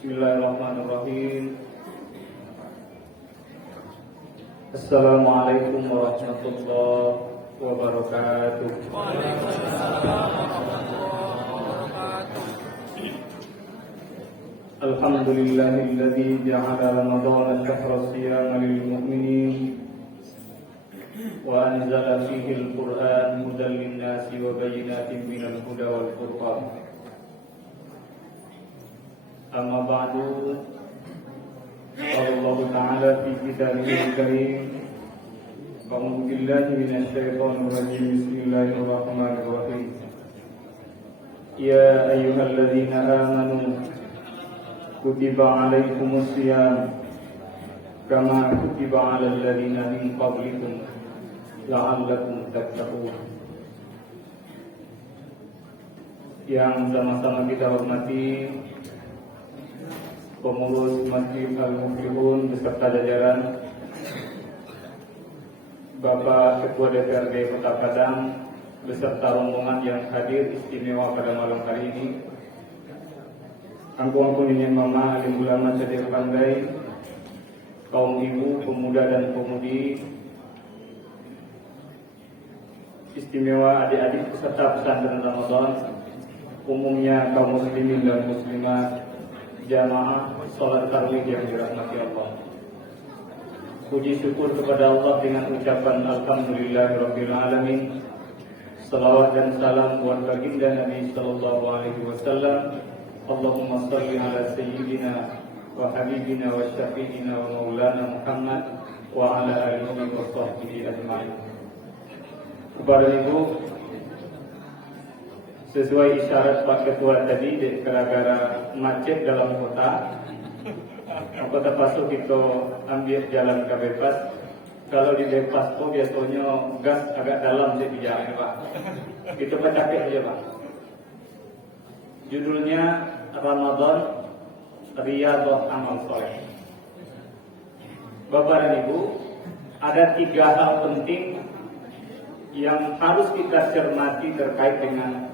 Bismillahirrahmanirrahim. Assalamualaikum warahmatullahi wabarakatuh. Alhamdulillahilladzi ja'ala Ramadhana shahra siyama lil mu'minin wa anzala fihi al-Qur'an hudan lin-nasi wa bayyinatin minal huda wal furqan. Amma ba'du, Allah Ta'ala fi kitabihil karim, a'udzu billahi minasy syaithanir rajim. Bismillahirrahmanirrahim. Ya ayyuhalladzina amanu kutiba 'alaikumus shiyam kama kutiba 'alal ladzina min qablikum la'allakum tattaqun. Yang sama-sama kita hormati pengurus Masjid Al-Muflihun beserta jajaran, Bapak Ketua DPRD Kota Padang beserta rombongan yang hadir istimewa pada malam hari ini, angkuh-angkuh nenek mama, alim ulama saudara pandai, kaum ibu, pemuda dan pemudi, istimewa adik-adik peserta pesantren Ramadan, umumnya kaum muslimin dan muslimat, jamaah salat tarawih yang dirahmati Allah. Puji syukur kepada Allah dengan ucapan alhamdulillahirabbil alamin. Salawat dan salam buat baginda Nabi sallallahu alaihi wasallam. Allahumma shalli ala sayyidina wa habibina wa syafi'ina wa maulana Muhammad wa ala alihi wa sahbihi ajma'in. Kepada Ibu, sesuai isyarat Pak Ketua tadi, gara-gara macet dalam kota, maka terpaksa kita ambil jalan ke bypass. Kalau di bypass itu biasanya gas agak dalam sih di jalan, Pak. Kita capek aja, Pak. Judulnya Ramadan Riyadhah Amal Soleh. Bapak dan Ibu, ada 3 hal penting yang harus kita cermati terkait dengan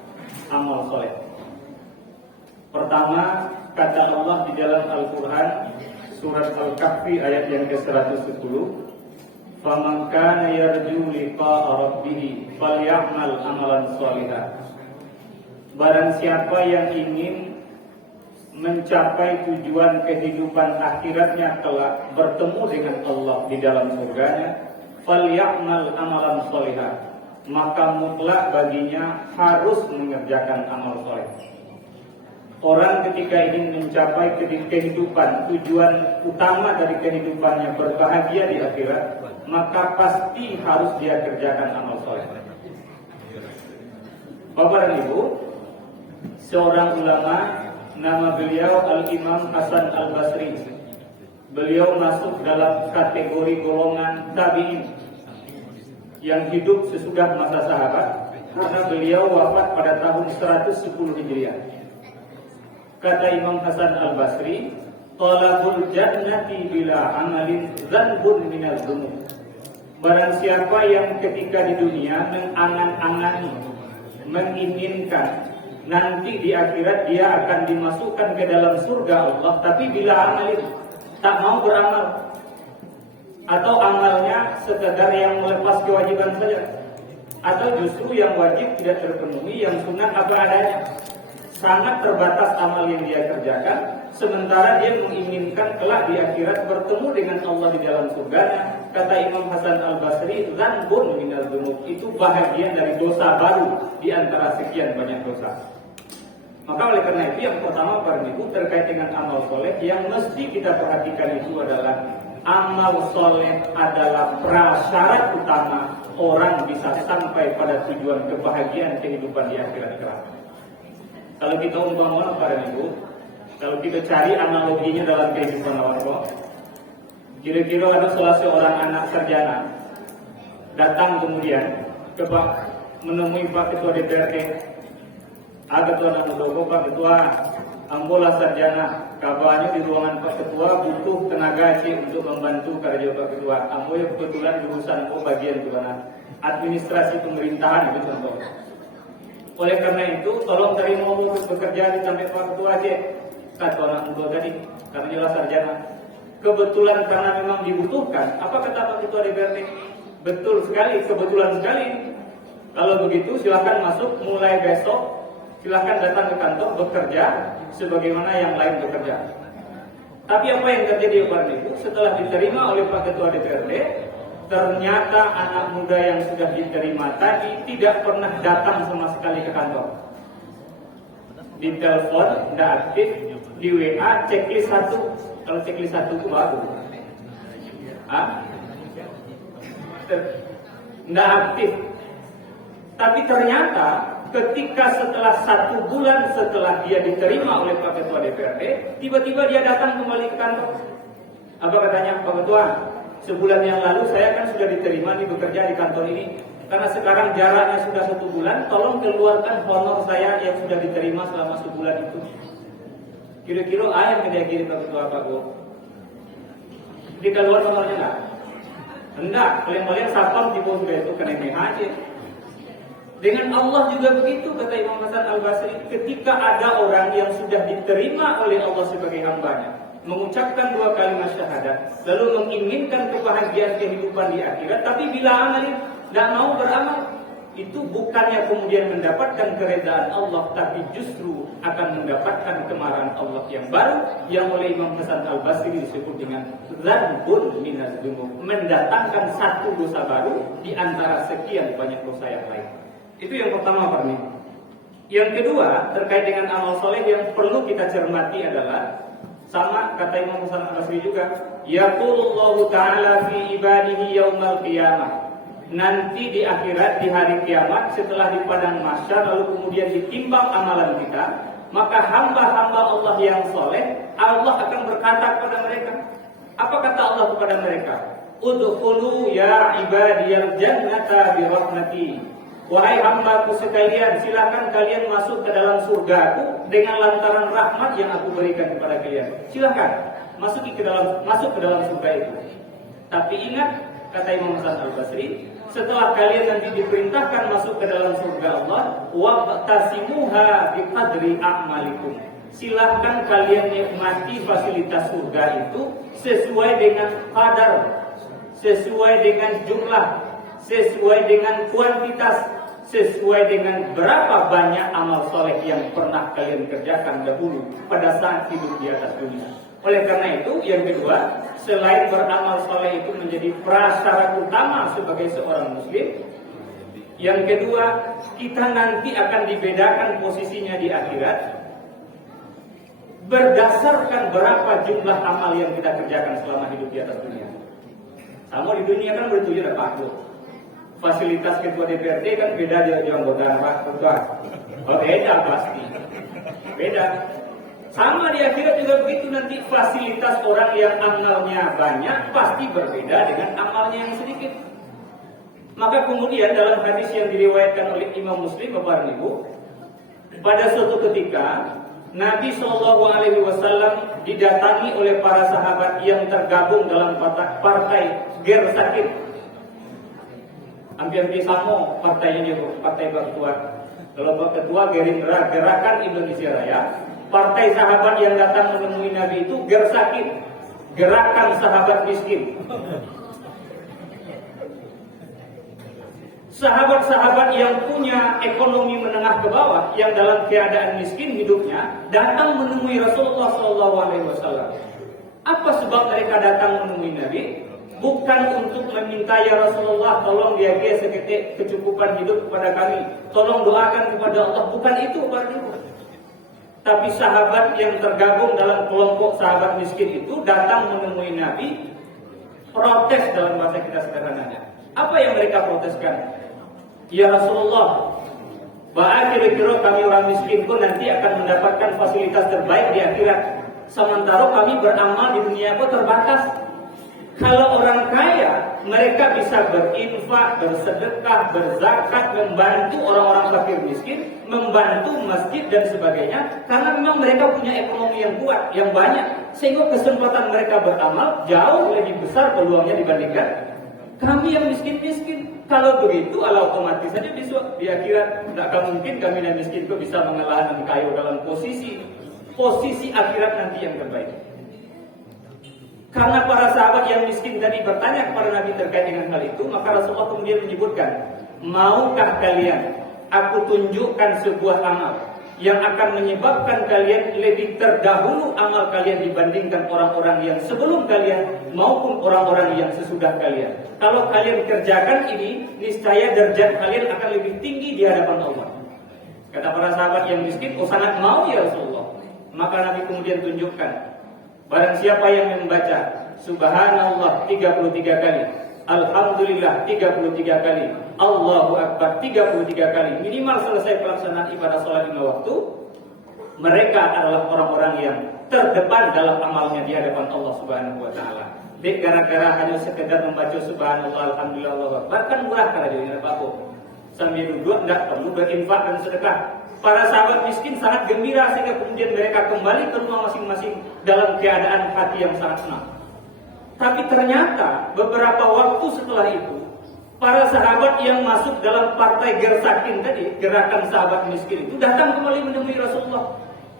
amal soleh. Pertama, kata Allah di dalam Al-Quran surat Al-Kahfi ayat yang ke-110, "Faman kana yarju liqa'a rabbih falyamal amalan sholihan." Barang siapa yang ingin mencapai tujuan kehidupan akhiratnya kelak bertemu dengan Allah di dalam surganya, falyamal amalan sholihan, maka mutlak baginya harus mengerjakan amal soleh. Orang ketika ingin mencapai kehidupan, tujuan utama dari kehidupannya berbahagia di akhirat, maka pasti harus dia kerjakan amal soleh. Bapak dan Ibu, seorang ulama, nama beliau Al-Imam Hasan Al-Basri. Beliau masuk dalam kategori golongan tabi'in yang hidup sesudah masa sahabat, karena beliau wafat pada tahun 110 Hijriah. Kata Imam Hasan Al-Basri, "Talabul jannati bila amalin dzanbun minal dzunub." Barang siapa yang ketika di dunia mengangan-angani, menginginkan nanti di akhirat dia akan dimasukkan ke dalam surga Allah, tapi bila amalin, tak mau beramal, atau amalnya sekedar yang melepas kewajiban saja, atau justru yang wajib tidak terpenuhi, yang sunat apa adanya, sangat terbatas amal yang dia kerjakan, sementara dia menginginkan kelak di akhirat bertemu dengan Allah di dalam surganya. Kata Imam Hasan Al-Basri, "Dzanbun minal dzunub," itu bahagian dari dosa baru di antara sekian banyak dosa. Maka oleh karena itu, yang pertama Bapak Ibu, terkait dengan amal soleh, yang mesti kita perhatikan itu adalah amal soleh adalah prasyarat utama orang bisa sampai pada tujuan kebahagiaan kehidupan di akhirat kelak. Kalau kita umpamakan para Ibu, kalau kita cari analoginya dalam kehidupan warga, kira-kira ada salah seorang anak sarjana datang kemudian ke menemui Pak Ketua DPRD, Ketua Namudogo, Pak Ketua, ambola sarjana, kabarnya di ruangan Pak Ketua butuh tenaga untuk membantu kerja Pak Ketua. Ambo ya kebetulan jurusan bagian di mana administrasi pemerintahan itu contoh. Oleh karena itu, tolong terima bekerja di sampai Pak Ketua aja. Kata orang tua tadi, karena jelas sarjana. Kebetulan karena memang dibutuhkan. Apa kata Pak Ketua DPRD? Betul sekali, kebetulan sekali. Kalau begitu silahkan masuk mulai besok. Silahkan datang ke kantor bekerja sebagaimana yang lain bekerja. Tapi apa yang terjadi Bapak Ibu? Setelah diterima oleh Pak Ketua DPRD, ternyata anak muda yang sudah diterima tadi tidak pernah datang sama sekali ke kantor. Di telepon, tidak aktif, di WA checklist 1. Kalau checklist 1 itu baru. Tidak aktif. Tapi ternyata ketika setelah 1 bulan setelah dia diterima oleh Pak Ketua DPRD, tiba-tiba dia datang kembali ke kantor. Apa katanya Pak Ketua? Sebulan yang lalu saya kan sudah diterima nih bekerja di kantor ini. Karena sekarang jaraknya sudah 1 bulan, tolong keluarkan honor saya yang sudah diterima selama sebulan itu. Kira-kira ayat yang dia kirim Pak Ketua Pak Bu. Dikeluar honornya enggak? Enggak, kalian sapam di bawah itu kena aja. Dengan Allah juga begitu, kata Imam Hasan Al-Basri, ketika ada orang yang sudah diterima oleh Allah sebagai hambanya, mengucapkan 2 kalimat syahadat, lalu menginginkan kebahagiaan kehidupan di akhirat, tapi bila amalin, tidak mau beramal, itu bukannya kemudian mendapatkan keredaan Allah, tapi justru akan mendapatkan kemarahan Allah yang baru, yang oleh Imam Hasan Al-Basri disebut dengan dzanbun minaz dzunub, mendatangkan 1 dosa baru di antara sekian banyak dosa yang lain. Itu yang pertama Pak Min. Yang kedua terkait dengan amal soleh yang perlu kita cermati adalah sama kata Imam Hasan Al-Basri juga, yaqulullahu ta'ala fi ibadihi yaumal qiyamah. Nanti di akhirat, di hari kiamat, setelah di padang mahsyar lalu kemudian ditimbang amalan kita, maka hamba-hamba Allah yang soleh, Allah akan berkata kepada mereka. Apa kata Allah kepada mereka? Udkhulu ya ibadiyal jannata bi rahmati. Wahai hambaku sekalian, silakan kalian masuk ke dalam surgaku dengan lantaran rahmat yang aku berikan kepada kalian. Silakan masuk ke dalam surga itu. Tapi ingat, kata Imam Hasan Al-Basri, setelah kalian nanti diperintahkan masuk ke dalam surga Allah, waqtasimuha biqadri a'malikum. Silahkan kalian nikmati fasilitas surga itu sesuai dengan qadar, sesuai dengan jumlah, sesuai dengan kuantitas, sesuai dengan berapa banyak amal soleh yang pernah kalian kerjakan dahulu pada saat hidup di atas dunia. Oleh karena itu, yang kedua, selain beramal soleh itu menjadi prasyarat utama sebagai seorang muslim, yang kedua, kita nanti akan dibedakan posisinya di akhirat berdasarkan berapa jumlah amal yang kita kerjakan selama hidup di atas dunia. Sama di dunia kan bertujuan apa tuh? Fasilitas ketua DPRD kan beda di anggota Pak Ketua. Oh beda pasti. Beda. Sama di akhirat juga begitu, nanti fasilitas orang yang amalnya banyak pasti berbeda dengan amalnya yang sedikit. Maka kemudian dalam hadis yang diriwayatkan oleh Imam Muslim, Bapak dan Ibu, pada suatu ketika Nabi SAW didatangi oleh para sahabat yang tergabung dalam partai Gersakit. Hampir sama partainya, partai Pak Ketua. Kalau Pak Ketua Gerindra, Gerakan Indonesia Raya. Partai sahabat yang datang menemui Nabi itu Gersakit, Gerakan Sahabat Miskin. Sahabat-sahabat yang punya ekonomi menengah ke bawah, yang dalam keadaan miskin hidupnya, datang menemui Rasulullah SAW. Apa sebab mereka datang menemui Nabi? Bukan untuk meminta, ya Rasulullah, tolong jaga seketik kecukupan hidup kepada kami, tolong doakan kepada Allah. Bukan itu, Pak. Tapi sahabat yang tergabung dalam kelompok sahabat miskin itu datang menemui Nabi, protes dalam bahasa kita sederhananya. Apa yang mereka proteskan? Ya Rasulullah, kira-kira kami orang miskin pun nanti akan mendapatkan fasilitas terbaik di akhirat, sementara kami beramal di dunia kok terbatas. Kalau orang kaya mereka bisa berinfak, bersedekah, berzakat, membantu orang-orang fakir miskin, membantu masjid dan sebagainya, karena memang mereka punya ekonomi yang kuat, yang banyak, sehingga kesempatan mereka beramal jauh lebih besar peluangnya dibandingkan kami yang miskin-miskin. Kalau begitu, ala otomatis saja di akhirat tidak akan mungkin kami yang miskin itu bisa mengalahkan kayu dalam posisi akhirat nanti yang terbaik. Karena para sahabat yang miskin tadi bertanya kepada Nabi terkait dengan hal itu, maka Rasulullah kemudian menyebutkan, maukah kalian aku tunjukkan sebuah amal yang akan menyebabkan kalian lebih terdahulu amal kalian dibandingkan orang-orang yang sebelum kalian maupun orang-orang yang sesudah kalian. Kalau kalian kerjakan ini, niscaya derajat kalian akan lebih tinggi di hadapan Allah. Kata para sahabat yang miskin, oh sangat mau ya Rasulullah. Maka Nabi kemudian tunjukkan, barang siapa yang membaca Subhanallah 33 kali, Alhamdulillah 33 kali, Allahu Akbar 33 kali, minimal selesai pelaksanaan ibadah sholat 5 waktu, mereka adalah orang-orang yang terdepan dalam amalnya di hadapan Allah Subhanahu wa taala. Dek gara-gara hanya sekedar membaca Subhanallah, Alhamdulillah, Allahu Akbar, kan murah karena jadi apa-apa. Sambil duduk enggak perlu berinfak dan sedekah. Para sahabat miskin sangat gembira sehingga kemudian mereka kembali ke rumah masing-masing dalam keadaan hati yang sangat senang. Tapi ternyata beberapa waktu setelah itu, para sahabat yang masuk dalam partai Gersakin tadi, gerakan sahabat miskin itu, datang kembali menemui Rasulullah.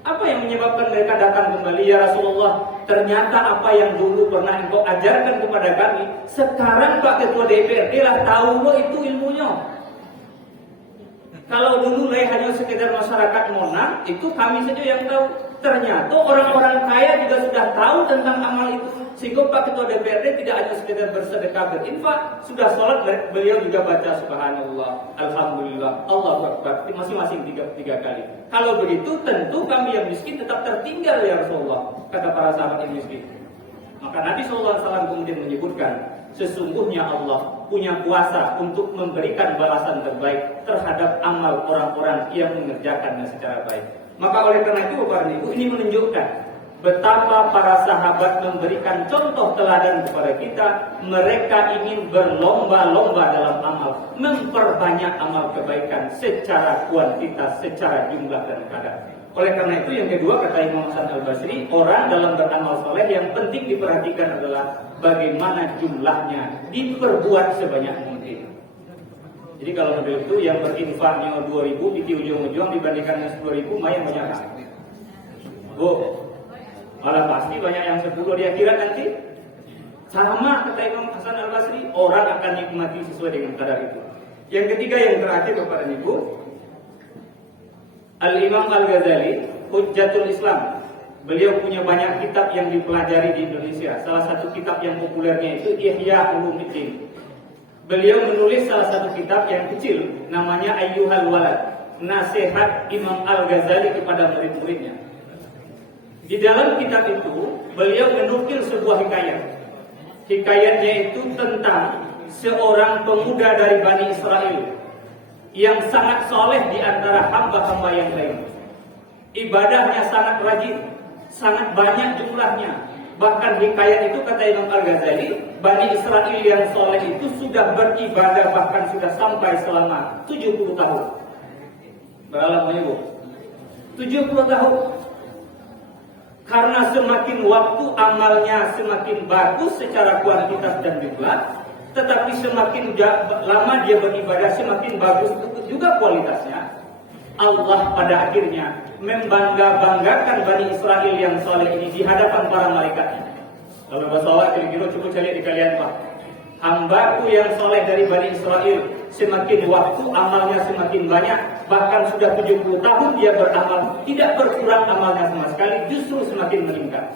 Apa yang menyebabkan mereka datang kembali? Ya Rasulullah, ternyata apa yang dulu pernah engkau ajarkan kepada kami, sekarang Pak Ketua DPRD lah tahu lo itu ilmunya. Kalau dulu hanya sekedar masyarakat Monang, itu kami saja yang tahu. Ternyata orang-orang kaya juga sudah tahu tentang amal itu. Sehingga Pak Ketua DPRD tidak hanya sekedar bersedekah berinfak, sudah sholat beliau juga baca Subhanallah, Alhamdulillah, Allahu Akbar masing-masing tiga kali. Kalau begitu tentu kami yang miskin tetap tertinggal ya Rasulullah, kata para sahabat yang miskin. Maka Nabi SAW kemudian menyebutkan, sesungguhnya Allah punya kuasa untuk memberikan balasan terbaik terhadap amal orang-orang yang mengerjakannya secara baik. Maka oleh karena itu Bapak dan Ibu, ini menunjukkan betapa para sahabat memberikan contoh teladan kepada kita. Mereka ingin berlomba-lomba dalam amal, memperbanyak amal kebaikan secara kuantitas, secara jumlah dan kadar. Oleh karena itu yang kedua, kata Imam Hasan Al-Basri, orang dalam beramal soleh yang penting diperhatikan adalah bagaimana jumlahnya, diperbuat sebanyak mungkin. Jadi kalau mobil itu yang berinfaknya 2.000 di ujung-ujung dibandingkan dengan 10.000, lumayan banyak. Malah pasti banyak yang 10 di akhirat nanti. Sama kata Imam Hasan Al-Basri, orang akan nikmati sesuai dengan kadar itu. Yang ketiga, yang terakhir Bapak dan Ibu, Al-Imam Al-Ghazali, Hujjatul Islam. Beliau punya banyak kitab yang dipelajari di Indonesia. Salah satu kitab yang populernya itu Ihya Ulumuddin. Beliau menulis salah satu kitab yang kecil, namanya Ayyuhal Walad, nasihat Imam Al-Ghazali kepada murid-muridnya. Di dalam kitab itu, beliau menukil sebuah hikayat. Hikayatnya itu tentang seorang pemuda dari Bani Israel yang sangat soleh di antara hamba-hamba yang lain. Ibadahnya sangat rajin, sangat banyak jumlahnya. Bahkan hikayat itu, kata Imam Al-Ghazali, Bani Israel yang soleh itu sudah beribadah bahkan sudah sampai selama 70 tahun. Berapa Ibu? 70 tahun. Karena semakin waktu amalnya semakin bagus secara kuantitas dan jumlah, tetapi semakin lama dia beribadah semakin bagus juga kualitasnya. Allah pada akhirnya membangga-banggakan Bani Israel yang soleh ini di hadapan para malaikatnya. Kalau bahasa Allah kira-kira cukup cari di kalian Pak. Hambaku yang soleh dari Bani Israel, semakin waktu amalnya semakin banyak, bahkan sudah 70 tahun dia beramal, tidak berkurang amalnya sama sekali, justru semakin meningkat.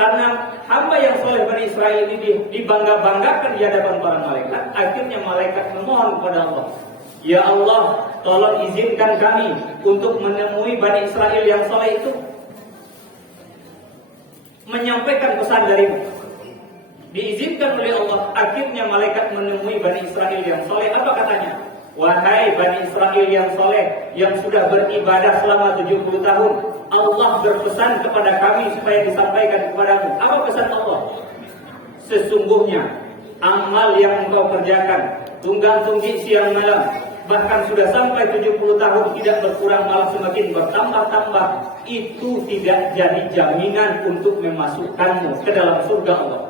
Karena hamba yang soleh Bani Israel ini dibangga-banggakan di hadapan para malaikat, akhirnya malaikat memohon kepada Allah, ya Allah, tolong izinkan kami untuk menemui Bani Israel yang soleh itu, menyampaikan pesan darimu. Diizinkan oleh Allah, akhirnya malaikat menemui Bani Israel yang soleh. Apa katanya? Wahai Bani Israel yang soleh, yang sudah beribadah selama 70 tahun, Allah berpesan kepada kami supaya disampaikan kepadamu. Apa pesan Allah? Sesungguhnya amal yang engkau kerjakan, tunggang-tunggi siang malam, bahkan sudah sampai 70 tahun tidak berkurang malah semakin bertambah-tambah, itu tidak jadi jaminan untuk memasukkanmu ke dalam surga Allah.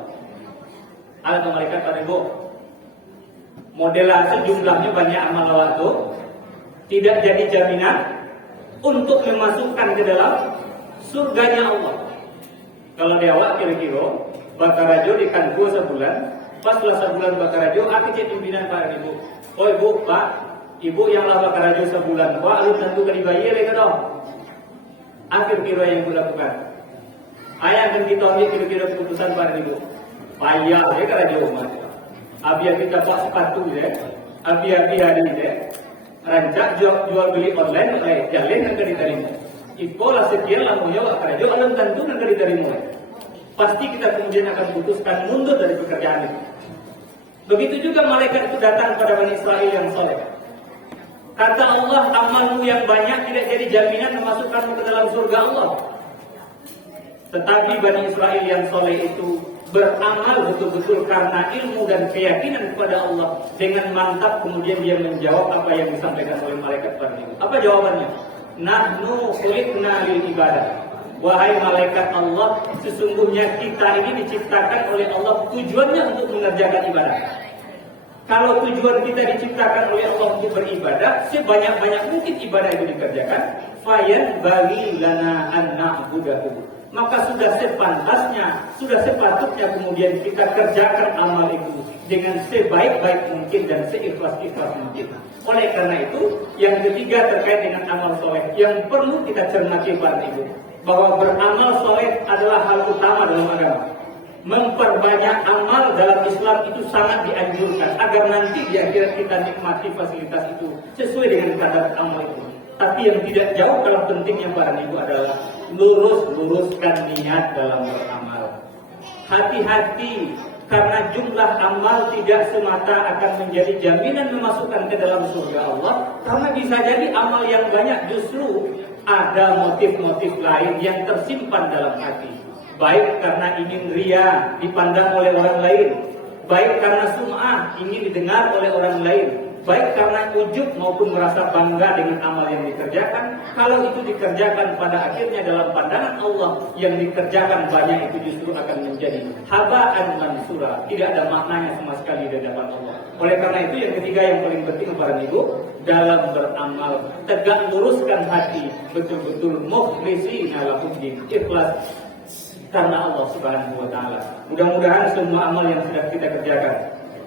Ada malaikat pada ibu, modelan sejumlahnya banyak amal waktu, tidak jadi jaminan untuk memasukkan ke dalam surganya Allah. Kalau dia awak kira-kira bakar rajo di kanku sebulan, pas setelah sebulan bakar rajo, aku jadi pimpinan para ibu. Oh ibu, pak, ibu yang lah bakar rajo sebulan, wah lu tentu kali bayar lagi dong. Akhir kira yang ibu lakukan. Ayah akan kita ambil kira-kira keputusan para ibu. Payah ya kan rajo umat. Abi kita buat sepatu ya, abi hari ya. Rancak jual beli online, jalan yang diterima. Itulah sekian lamunya bakar rajo, alam tentu yang diterima. Pasti kita kemudian akan putuskan mundur dari pekerjaan itu. Begitu juga malaikat itu datang pada Bani Israel yang soleh. Kata Allah, amalmu yang banyak tidak jadi jaminan memasukkanmu ke dalam surga Allah. Tetapi Bani Israel yang soleh itu beramal betul-betul karena ilmu dan keyakinan kepada Allah. Dengan mantap kemudian dia menjawab apa yang disampaikan oleh malaikat tadi. Apa jawabannya? Nahnu khuliqna lil ibadah. Wahai malaikat Allah, sesungguhnya kita ini diciptakan oleh Allah tujuannya untuk mengerjakan ibadah. Kalau tujuan kita diciptakan oleh Allah untuk beribadah, sebanyak-banyak mungkin ibadah itu dikerjakan, fayan bagi lana an na'budahu. Maka sudah sepantasnya, sudah sepatutnya kemudian kita kerjakan amal itu dengan sebaik-baik mungkin dan seikhlas-ikhlas mungkin. Oleh karena itu, yang ketiga terkait dengan amal soleh yang perlu kita cermati pada itu, bahwa beramal soleh adalah hal utama dalam agama. Memperbanyak amal dalam Islam itu sangat dianjurkan agar nanti di akhirat kita nikmati fasilitas itu sesuai dengan kadar amal itu. Tapi yang tidak jauh kalah pentingnya para ibu adalah luruskan niat dalam beramal. Hati-hati, karena jumlah amal tidak semata akan menjadi jaminan memasukkan ke dalam surga Allah. Karena bisa jadi amal yang banyak justru ada motif-motif lain yang tersimpan dalam hati. Baik karena ingin ria dipandang oleh orang lain, baik karena sum'ah ingin didengar oleh orang lain, baik karena ujub maupun merasa bangga dengan amal yang dikerjakan. Kalau itu dikerjakan pada akhirnya dalam pandangan Allah, yang dikerjakan banyak itu justru akan menjadi haba'an mansura, tidak ada maknanya sama sekali di hadapan Allah. Oleh karena itu yang ketiga yang paling penting para ibu dalam beramal, tegak luruskan hati, betul-betul mukhlishina lahuddin, ikhlas karena Allah Subhanahu wa taala. Mudah-mudahan semua amal yang sudah kita kerjakan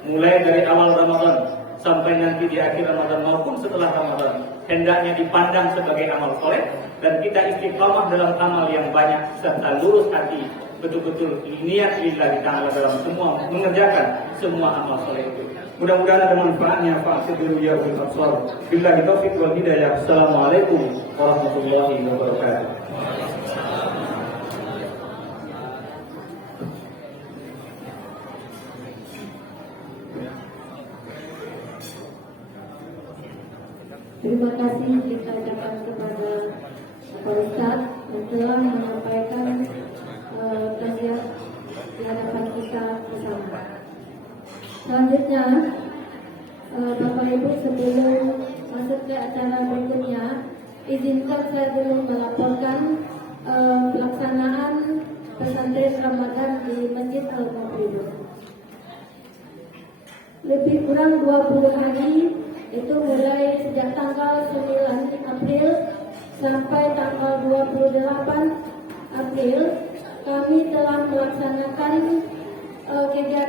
mulai dari awal Ramadan sampai nanti di akhir Ramadan maupun setelah Ramadan hendaknya dipandang sebagai amal soleh, dan kita istiqamah dalam amal yang banyak serta lurus hati, betul-betul niat lillahi ta'ala dalam semua mengerjakan semua amal soleh itu. Mudah-mudahan ada manfaatnya. Fa'asibiru ya ulil absar. Billahi taufiq wal hidayah. Assalamualaikum warahmatullahi wabarakatuh. Terima kasih kita ucapkan kepada Pak Ustadz yang telah menyampaikan kajian di hadapan kita bersama. Selanjutnya, Bapak Ibu, sebelum masuk ke acara berikutnya, izinkan saya dulu melaporkan pelaksanaan pesantren Ramadan di Masjid Al-Mawqidun. Lebih kurang 20 hari, itu mulai sejak tanggal 9 April sampai tanggal 28 April, kami telah melaksanakan kegiatan